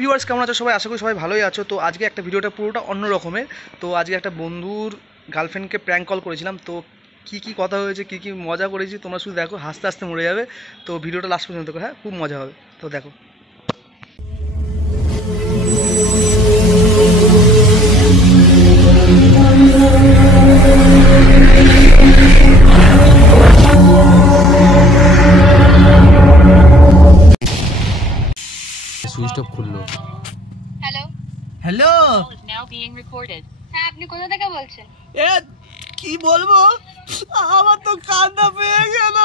Viewers কেমন আছো সবাই? আশা করি সবাই ভালোই আছো। তো আজকে একটা ভিডিওটা পুরোটা অন্য রকমের। তো আজকে একটা বন্ধুর গার্লফ্রেন্ডকে প্র্যাঙ্ক কল করেছিলাম। তো কি কথা হয়েছে, কি মজা করেছি তোমরা শুধু দেখো, হাসতে হাসতে মরে যাবে। তো ভিডিওটা লাস্ট পর্যন্ত দেখো, হ্যাঁ খুব মজা হবে। তো দেখো। সুইচ অফ করলো। হ্যালো হ্যালো, হ্যাঁ, আপনি কোথা থেকে বলছেন? এ কি বলবো, আমার তো কান্না পেয়ে গেল।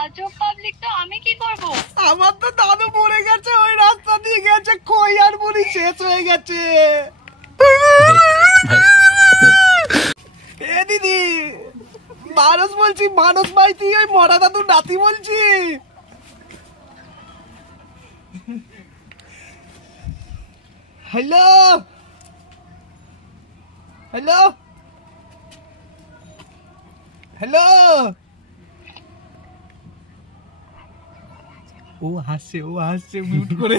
আজব পাবলিক, তো আমি কি করব? আমার তো দাদু মরে গেছে, ওই রাস্তা দিয়ে গেছে, কই আর বলি শেষ হয়ে গেছে। এ দিদি, মানুষ বলছি, মানুষ ভাই, তুই ওই মরা দাদুর নাতি বলছি। হ্যালো হ্যালো হ্যালো, ও হাসছে মিউট করে।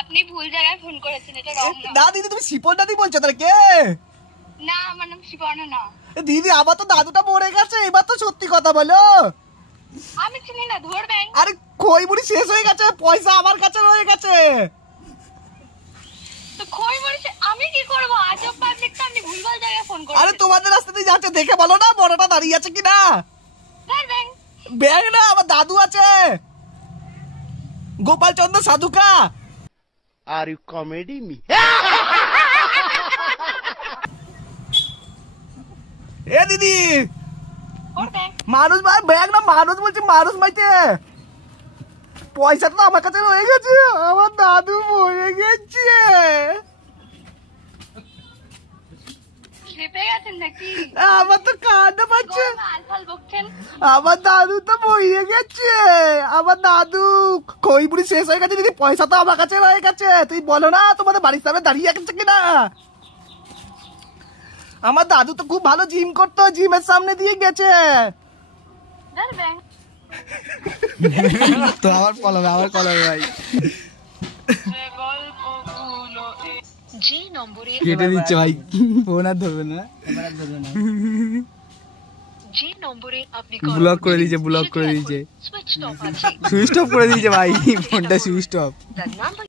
আপনি ভুল জায়গায় ফোন করেছেন, এটা রং না। না দিদি, তুমি শিপন দাদি বলছো? তাহলে কে? না, আমার নাম শিবর্ণা না। দিদি, আবার তো দাদুটা মরে গেছে, এবার তো সত্যি কথা বলো। আমি চিনি না, ধরবেন? আরে খই মুড়ি শেষ হয়ে গেছে, পয়সা আমার কাছে রয়ে গেছে। তো খই বলেছে, আমি কি করব? আজব পাবলিক, তো আপনি ভুলভাল জায়গায় ফোন আরে করেছেন। তোমাদের রাস্তা দিয়ে যাচ্ছে, দেখে বলো না বড়টা দাঁড়িয়ে আছে কিনা। ধরবেন? ব্যাগ না, আমার দাদু আছে, Gopal Chandra সাধুকা। Are you comedy me? এ দিদি, করবেন? মানুষ ভাই, ব্যাগ না, মানুষ বলছি, মানুষ মাইতে পয়সাটা তো আমার কাছে রয়ে গেছে, আমার দাদু মরে গেছে। খেপে গেছেন নাকি? আমার তো কান্না পাচ্ছে, আলফাল বকছেন। আমার দাদু তো মরে গেছে। আমার দাদু খই মুড়ি শেষ হয়ে গেছে দিদি, পয়সা তো আমার কাছে রয়ে গেছে। তুই বলো না তোমাদের বাড়ির সামনে দাঁড়িয়ে আছে কিনা। আমার দাদু তো খুব ভালো জিম করতো, জিমের সামনে দিয়ে গেছে। ধরবেন? তো আবার কলাবে ভাই। জি নম্বরে কেটে দিচ্ছে ভাই, ফোন আর ধরবে না। জি নম্বরে আপনি ব্লক করে দিয়েছে, সুইচ অফ আছে। সুইচ অফ করে দিয়েছে ভাই, ফোনটা সুইচ অফ। The number